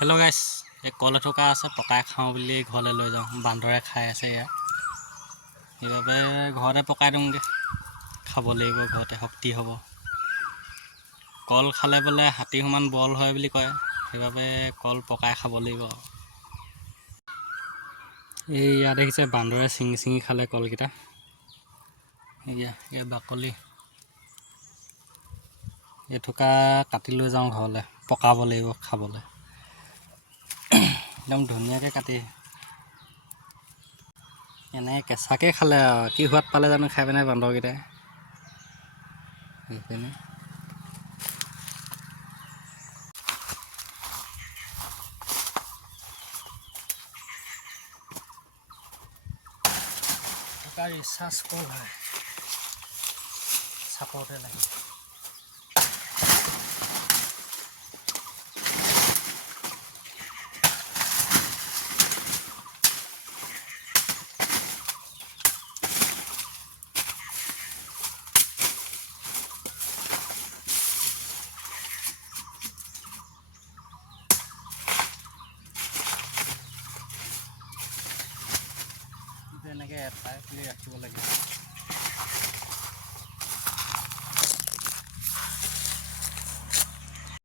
Hello' গাইছ, এই কল এথোকা আছে পকাই খাওঁ বুলি ঘৰলৈ লৈ যাওঁ। বান্দৰে খাই আছে ইয়াত, সেইবাবে ঘৰতে পকাই দিওঁগৈ। খাব লাগিব, ঘৰতে শক্তি হ'ব। কল খালে বোলে হাতী সমান বল হয় বুলি কয়, সেইবাবে কল পকাই খাব লাগিব। এই ইয়াত দেখিছে বান্দৰে ছিঙি ছিঙি খালে কলকেইটা। এই বাকলি এথোকা কাটি লৈ যাওঁ ঘৰলৈ, পকাব লাগিব খাবলৈ। একদম ধুনীয়াকৈ কাটি এনেকৈ কেঁচাকৈ খালে আৰু কি সোৱাদ পালে জানো খাই পিনে বান্দৰকেইটাই। সেইখিনি ৰিচাৰ্জ কল হয়, চাপৰতে লাগে। এনেকৈ এটাই কৰি ৰাখিব লাগে।